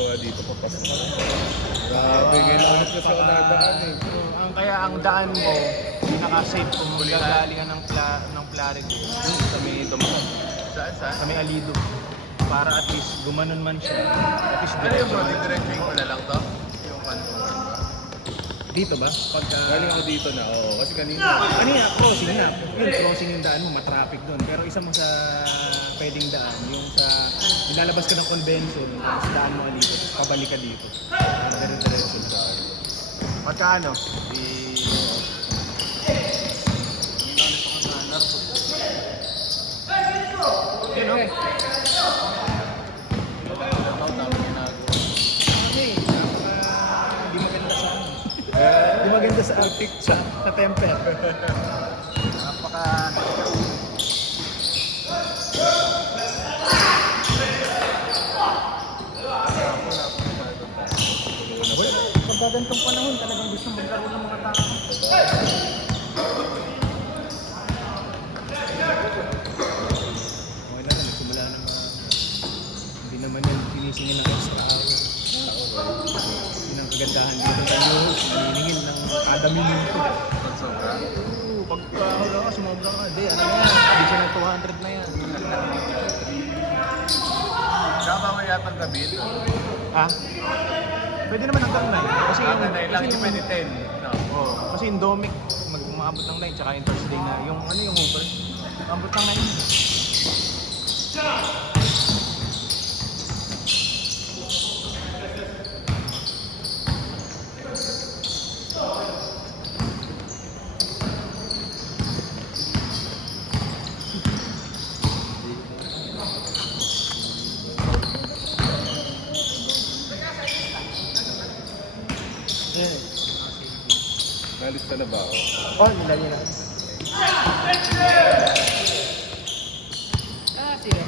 ginagawa dito papasok ka lang. Grabe, kailangan kasi ako nadaan eh. Kaya ang daan mo, pinaka-safe kung gagaling ka ng Plaridel sa may Dumasan. Saan? Sa may Alido. Para at least gumanon man siya. At least Ano yung diretso bro, man. diretsuhin ko na lang to? Yung kantungan ba? Dito ba? Pagka... Galing ako dito na, oo. Kasi kanina. Kanina, crossing na. Yun, crossing yung daan mo, matraffic doon. Pero isa mo sa pwedeng daan, yung sa ilalabas ka ng convention, sa daan mo dito, pabalik ka dito. Dire-diretso sa pagka ano, yun o. Di maganda sa arctic sa temper. Napaka pagkagantong panahon talagang gusto maglaro ng mga tao. Okay na rin, nagsimula na hindi naman yan sinisingin ng extra hour. Yun ang kagandahan dito sa Diyos, naniningil ng kada minuto. Pag sobra? Oo, pagka ka, sumobra ka, di, ano na yan, additional 200 na yan. Kama mo yata gabi ito. Ha? Pwede naman hanggang 9. Kasi yung, Lang yung pwede 10. No. oh, kasi yung Domic, maabot ng 9, tsaka yung Thursday na, yung ano yung Hooper, maabot ng 9. Nalista na ba ako? Oh, nilagay na. Sige.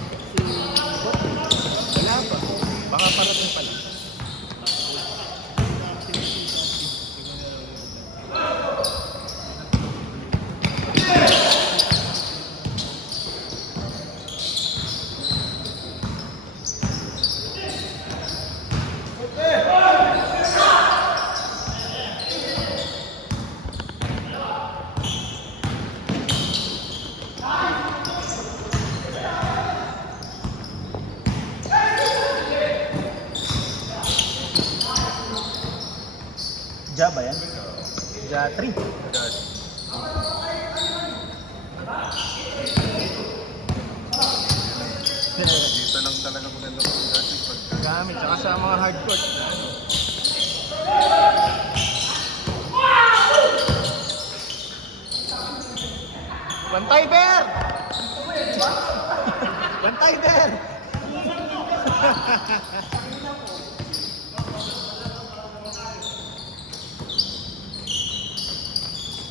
Wala pa. Baka parating pa lang. Ja ba yan? Ja 3. Dito lang talaga maganda kung kasi pag... Gamit, tsaka sa mga hardcourt. Bantay, Bear! Bantay, Bear!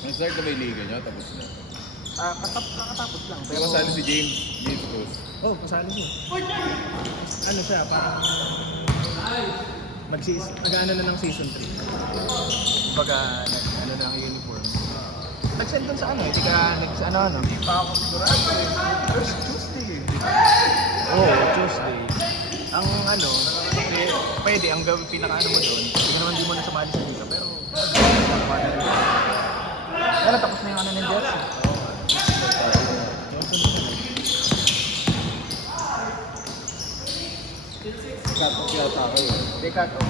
Nag-start na ba yung liga nyo? Tapos na. Kakatapos lang. Pero kasali si James Cruz. Oh, kasali siya. Ano siya, parang... Mag-ano na ng season 3. Baga, ano na ang uniform. Nag-send dun sa ano, hindi ka, ano. Hindi pa ako sigurado eh. First Tuesday eh. Oo, Tuesday. Ang ano, pwede, ang gawin pinaka-ano mo doon, hindi naman di mo na sumali sa liga, pero... Pero tapos na yung ano ng Jets. Cut-off yata ako eh. They cut off.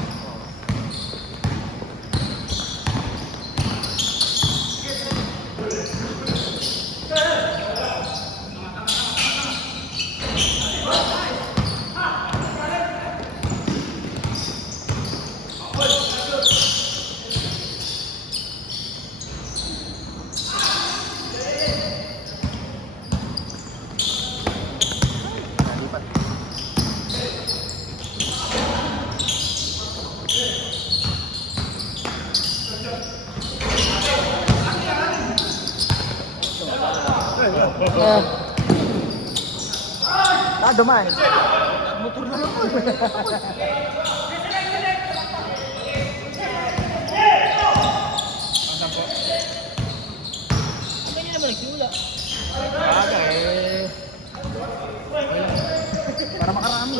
Dumaan. Motor na lang. Ang ganyan naman nagsimula. Bagay. Para makarami.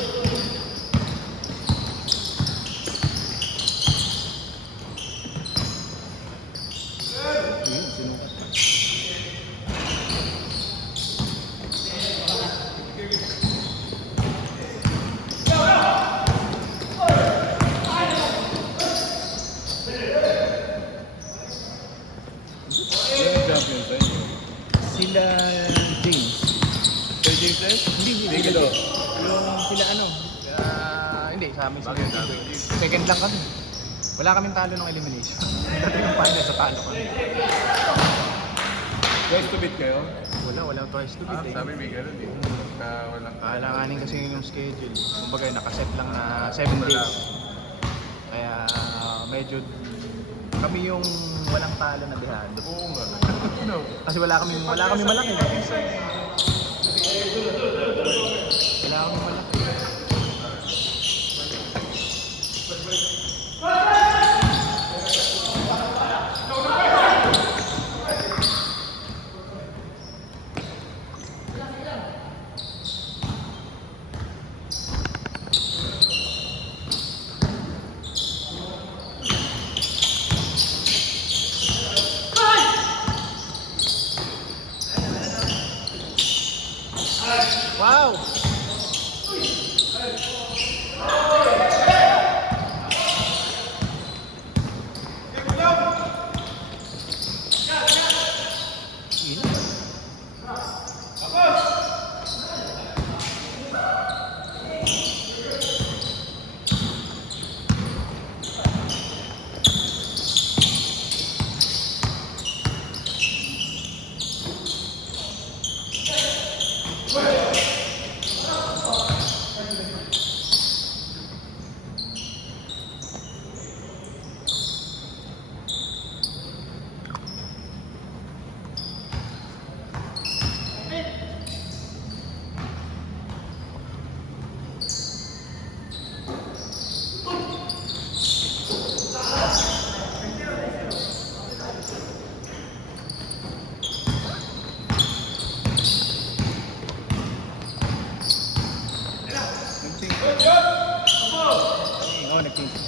Yan ang champion sa inyo. Sila James. Sir James eh? Hindi. Bigelow. Yung sila ano, hindi, sa amin sila. Second lang kami. Wala kaming talo ng elimination. Dating ng final sa talo kami. Twice to beat kayo? Wala twice to beat eh. Sabi may ganun eh. Walang Kailanganin kasi yung schedule. Kumbaga nakaset lang na 7 days. Kaya medyo kami yung walang talo na bihado. Oo nga. No. Kasi wala kami malaki. Wala kami malaki. Wow! Oo, nag-change.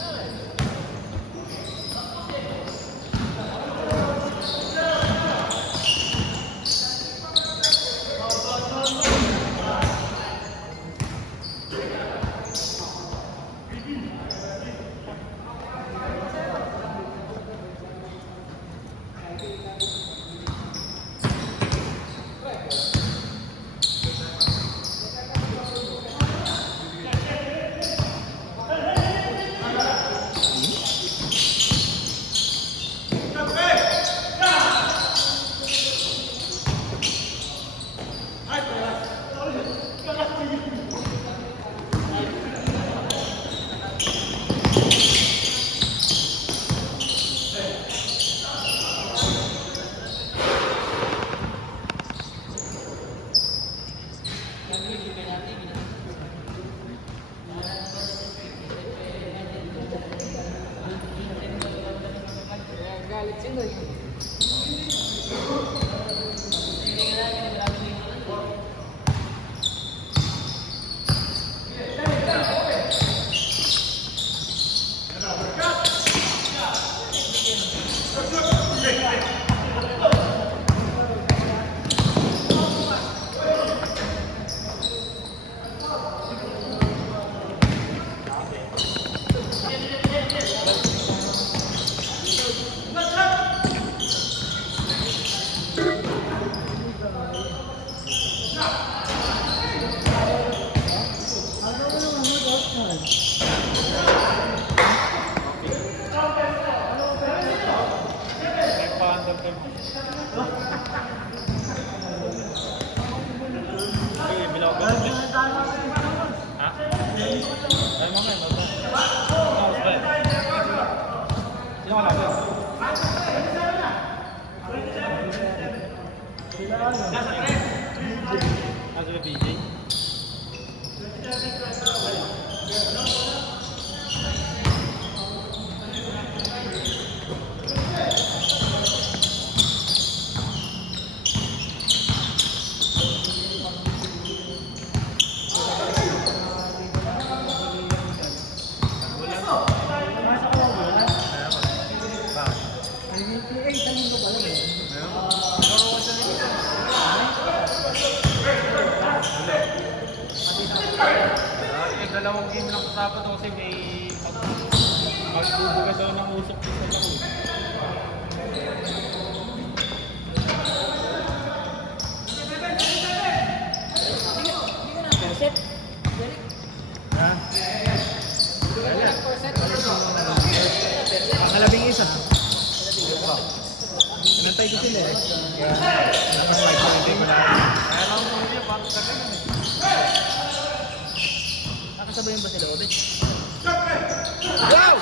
Dalawang game lang sa Sabado kasi may magbubuga daw ng usok sa laro. pinapatay ko sila eh. Kaya, dapat fight ko, hindi ko na. Kaya lang ko niya, parang kagalan eh. Nakasabay ba sila, Obe? Wow!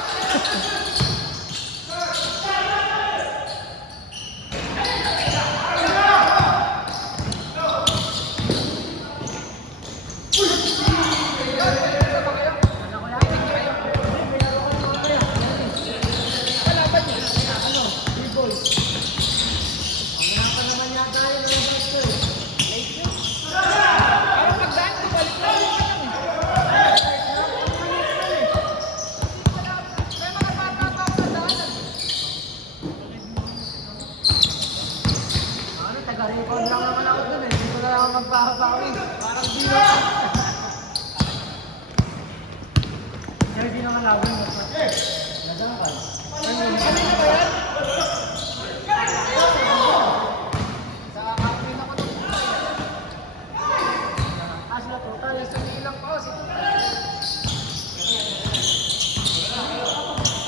Taga-record lang naman ako dun eh. Dito na lang ako magpapapawi. Parang di na. Kaya di naman lawin. Nadangkal. Kanina ba yan? Sa kapin ako dun. Asla total. Sa ilang pa.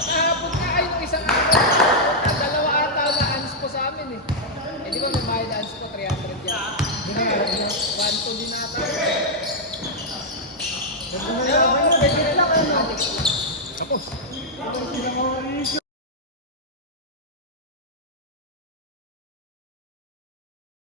Kahapon nga ay nung isang araw, dalawa ata na ans po sa amin eh. Eh di ba may bayad na ans po, 300 yan. Di ba nga, 1-2 din ata. Pwede na lang. Pwede na lang. Tapos.